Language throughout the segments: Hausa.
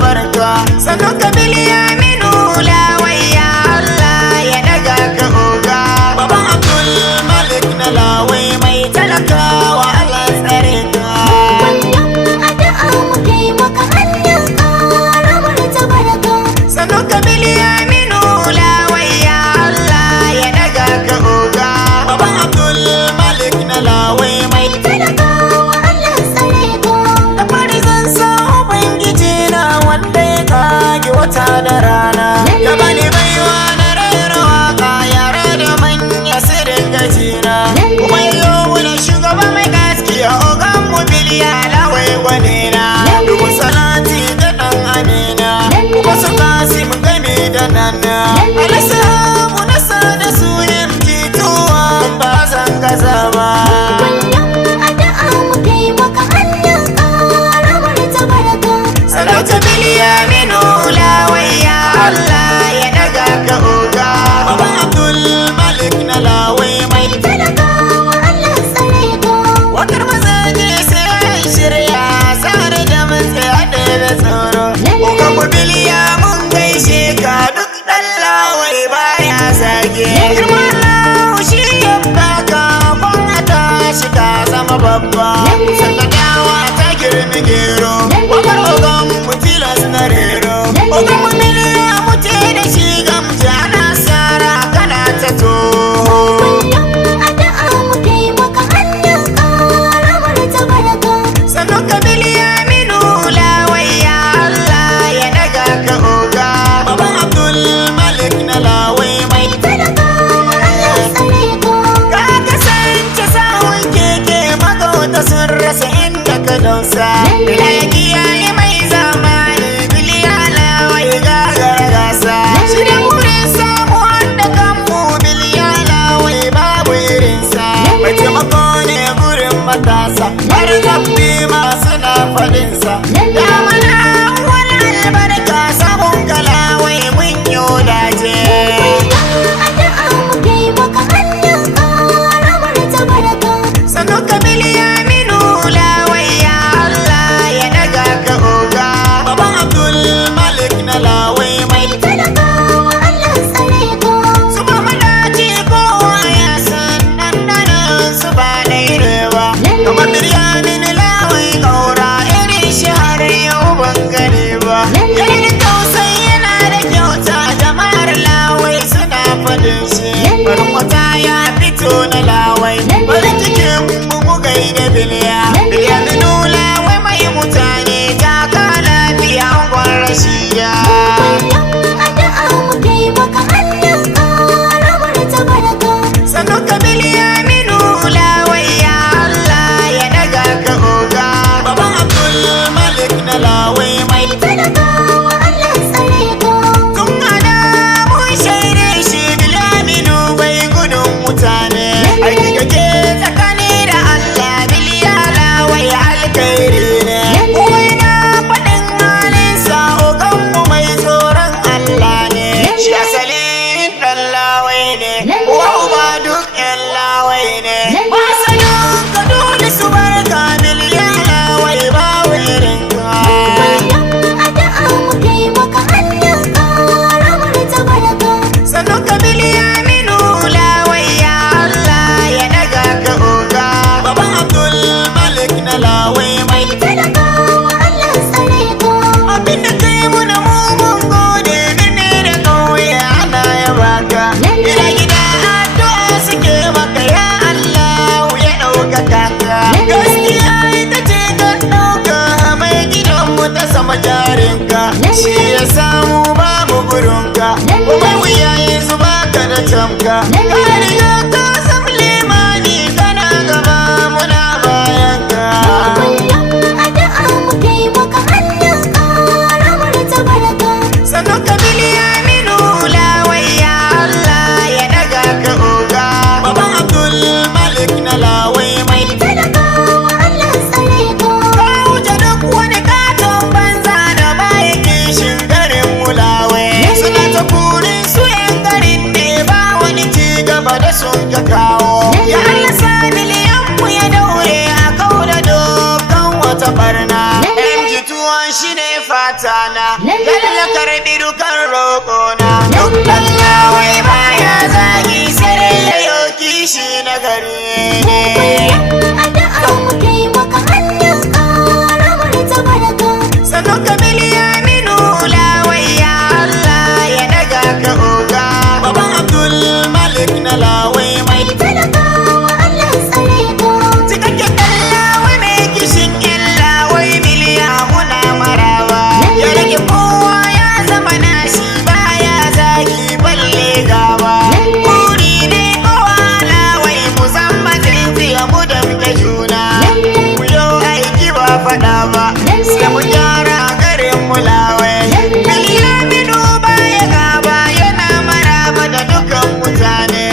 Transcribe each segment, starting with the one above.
Barka sannan ka Bilyaminu Lawaiya Allah ya daga ka oga baban Abdul Malik na Lawai mai talakawa Allah tsare ka wannan addu'a mu kai maka Allah ƙara marta barka sannan ka Bilyaminu Lawaiya Allah ya daga ka oga baban Abdul Malik na Lawai mai talakawa Allah tsare ka da fari zan sa ubangiji na wanda ya kage wata da rana ya bani baiwa na rera waka yara da manya su dinga jina kuma yau wani shugaba mai gaskiya ogan mu Biliya Lawai gwanina dubu salati da dan amina kuma su kasi mu gani da nana alasa mu nasa da su yin jituwa ba zan gaza ba wannan addu'a mu kai maka Allah ƙara marta barka Salatu Bilyaminu Lawaiya Allah ya daga ka oga baban Abdul Malik na Lawai mai talakawa Allah tsare ka wakar mazaje sai shirya sare da matsaya da tsoro oga mu Biliya mun gaishe ka duk dan Lawai baya zage girman Lahu shi ya baka gwamnata shi ka zama babba sannan dawa ta girmi gero wakar ogan mu tilas na rero ogan mu Biliya mu ce da shi gamja na sara kana ta to wannan addu'a mu kai maka Allah ƙara marta barka sannan ka Bilyaminu Lawaiya Allah ya daga ka oga baban Abdul Malik na Lawai mai talakawa Allah tsare ka ka kasance sahun keke magauta sun rasa inda ka dausa bilaki yayi mai zamani Biliya Lawai gagara gasa shi da wurin samu wanda kanmu Biliya Lawai babu irinsa mai taimako ne gurin matasa har zafi masu na faɗinsa da mana wani albarka sabon Lawai mun yi dace addu'a mu kai maka Allah ƙara marta barka sannan ka Bilyaminu Lawaiya Allah ya daga ka oga baban Abdul Malik na Lawai mai talakawa Allah tsare ka su ba madaci kowa ya san ɗanɗanon su ba ɗaya ba kamar Bilyaminu Lawai ƙaura irin shi har yau ban gani ba yayin tausayi yana da kyauta jama'ar Lawai suna faɗin shi farin wata ya fito na Lawai farin cikin mu gaida Biliya Bilyaminu Lawai mai mutane ta ka lafiya gwan rashiya wannan addu'a mu kai maka Allah ƙara marta barka sannan ka Bilyaminu Lawaiya Allah ya daga ka oga baban Abdul Malik na Lawai mai talakawa Allah tsare ka tun ana mun shaide shi Bilyaminu bai gudun mutane aiki kake tsakani da Allah Biliya Lawai alkhairi ne kuma ina faɗin halinsa ogan mu mai tsoron Allah ne shi asalin ɗan Lawai ne uwa uba duk ƴan Lawai ne masanin ka dole su barka Biliya Lawai ba wurin ka wannan addu'a mu kai maka Allah ƙara marta barka sannan ka Bilyaminu Lawaiya Allah ya daga ka oga baban Abdul Malik na Lawai mai talakawa Allah tsare ka abinda kai muna mugun gode birni da ƙauye ana ya baka gida gida addu'a suke maka ya Allah ya ɗaukaka ka gaskiya ita ce kan ɗauka mai gidanmu ta sama jarinka shi ya samu babu gurinka kuma wuya yanzu baka da tamka ka riga ka zam limani kana gaba muna bayanka wannan addu'a mu kai maka Allah ƙara marta barka sannan ka Bilyaminu Lawaiya Allah ya daga ka oga baban Abdul Malik na Lawai mai talakawa Allah barna. Yan jituwan shi ne fatana, yalla karɓi dukan roƙona. Dukkan lawai baya zagi sai ya yoki shi na gari ne. Addu'a muke maka Allah ƙara martabarka. Sanu Kamil Yaminu lawai ya Allah ya daga ka oga. Baban Abdul Malik na lawai mai talakawa Allah tsare ka. cikakken ɗan lawai mai kishin ƴan lawai miliya muna marawa. Ya rage kowa ya zama nashi baya zagi balle gawa. Buri ne kowa lawai musamman tsintsiya mu da muke juna. Mu yau aiki ba faɗa ba, sai mu gyara garin mu lawai. Bilyaminu baya gaba yana maraba da dukan mutane.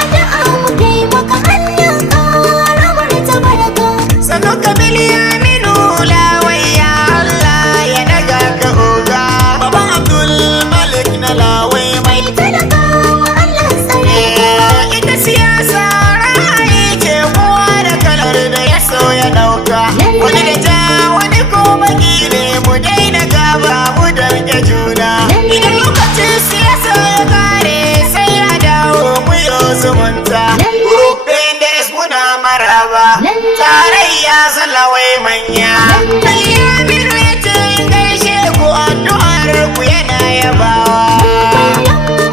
Addu'a muke maka Allah ƙara martabarka. Sanu Kamil Yaminu lawai ya Allah ya daga ka oga. Baban Abdul Malik na lawai mai talakawa Allah tsare ka. ita siyasa ra'ayi ce kowa da kalar da ya so ya dauka. Wani da ja wani ko baki ne mu daina gaba mu danke juna. Idan lokacin siyasa ya kare sai ya dawo mu yo zumunta. Rufin da muna maraba tarayya salawai manya. Bilyaminu ya ce in gaishe ku addu'ar ku yana yabawa.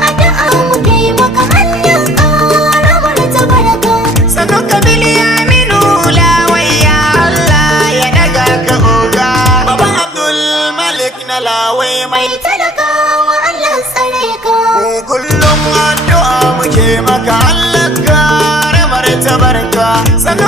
Addu'a muke maka Allah ƙara martabarka. Sanu Kamil Yaminu lawai ya Allah ya daga ka oga. Baban Abdul Malik na lawai mai talakawa Allah tsare ka. mu kullum addu'a muke maka Allah kare martabarka. Sanu